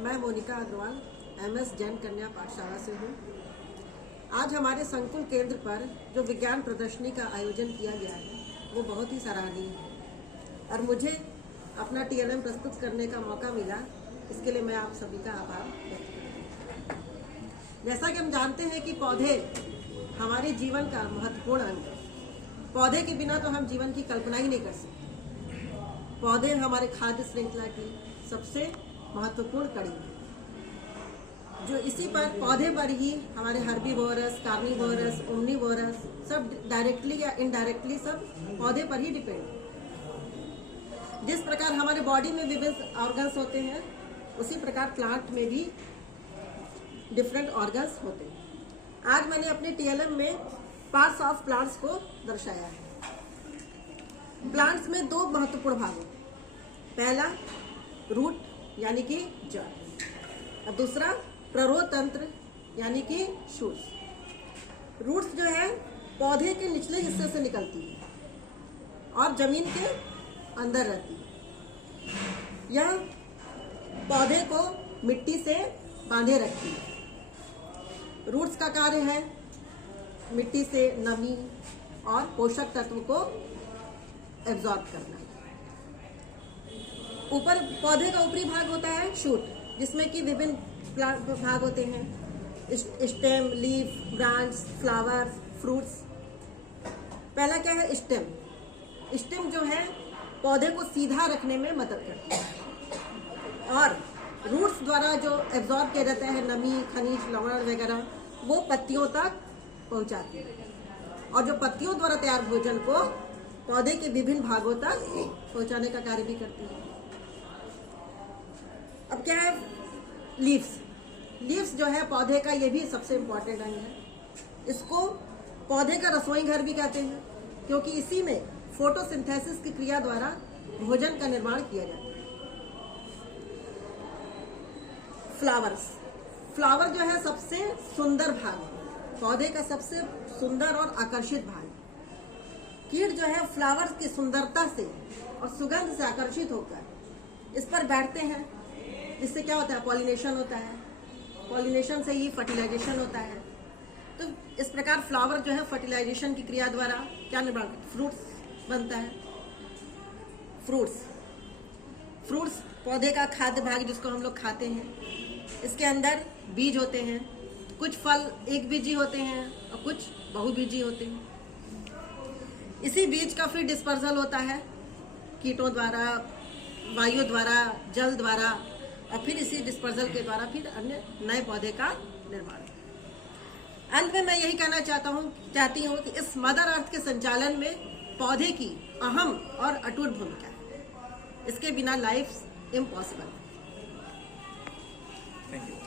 मैं मोनिका अग्रवाल MS जैन कन्या पाठशाला से हूँ। आज हमारे संकुल केंद्र पर जो विज्ञान प्रदर्शनी का आयोजन किया गया है वो बहुत ही सराहनीय है और मुझे अपना TLM प्रस्तुत करने का मौका मिला, इसके लिए मैं आप सभी का आभार व्यक्त करती हूँ। जैसा कि हम जानते हैं कि पौधे हमारे जीवन का महत्वपूर्ण अंग है। पौधे के बिना तो हम जीवन की कल्पना ही नहीं कर सकते। पौधे हमारे खाद्य श्रृंखला की सबसे महत्वपूर्ण कड़ी है, जो इसी पर पौधे पर ही हमारे हर्बीवोरस, कार्निवोरस, ओमनीवोरस सब डायरेक्टली या इनडायरेक्टली सब पौधे पर ही डिपेंड है। जिस प्रकार हमारे बॉडी में विभिन्न ऑर्गन्स होते हैं, उसी प्रकार प्लांट में भी डिफरेंट ऑर्गन्स होते हैं। आज मैंने अपने TLM में पार्ट्स ऑफ प्लांट्स को दर्शाया है। प्लांट्स में दो महत्वपूर्ण भाग होते हैं। पहला रूट यानी कि जड़, और दूसरा प्ररोह तंत्र यानी कि शूट्स। रूट्स जो है पौधे के निचले हिस्से से निकलती है और जमीन के अंदर रहती है। यह पौधे को मिट्टी से बांधे रखती है। रूट्स का कार्य है मिट्टी से नमी और पोषक तत्व को एब्जॉर्ब करना। ऊपर पौधे का ऊपरी भाग होता है शूट, जिसमें कि विभिन्न भाग होते हैं, stem, leaf, branch, flowers, fruits. पहला क्या है स्टेम। स्टेम जो है पौधे को सीधा रखने में मदद करती है और रूट्स द्वारा जो एब्जॉर्ब किया जाता है नमी, खनिज, लवण वगैरह, वो पत्तियों तक पहुंचाती है और जो पत्तियों द्वारा तैयार भोजन को पौधे के विभिन्न भागों तक पहुंचाने का कार्य भी करती है। अब क्या है लीव्स। लीव्स जो है पौधे का ये भी सबसे इम्पोर्टेंट अंग है। इसको पौधे का रसोई घर भी कहते हैं, क्योंकि इसी में फोटोसिंथेसिस की क्रिया द्वारा भोजन का निर्माण किया जाता है। फ्लावर्स। फ्लावर जो है सबसे सुंदर भाग है, पौधे का सबसे सुंदर और आकर्षित भाग। कीट जो है फ्लावर्स की सुंदरता से और सुगंध से आकर्षित होकर इस पर बैठते हैं, जिससे क्या होता है पॉलिनेशन होता है। पॉलिनेशन से ही फर्टिलाइजेशन होता है। तो इस प्रकार फ्लावर जो है फर्टिलाइजेशन की क्रिया द्वारा क्या निर्माण करते हैं, फ्रूट्स बनता है। फ्रूट्स पौधे का खाद्य भाग जिसको हम लोग खाते हैं। इसके अंदर बीज होते हैं। कुछ फल एक बीजी होते हैं और कुछ बहुबीजी होते हैं। इसी बीज का फिर डिस्पर्सल होता है कीटों द्वारा, वायु द्वारा, जल द्वारा, और फिर इसी डिस्पर्सल के द्वारा फिर अन्य नए पौधे का निर्माण। अंत में मैं यही कहना चाहती हूँ कि इस मदर अर्थ के संचालन में पौधे की अहम और अटूट भूमिका है। इसके बिना लाइफ इम्पॉसिबल है।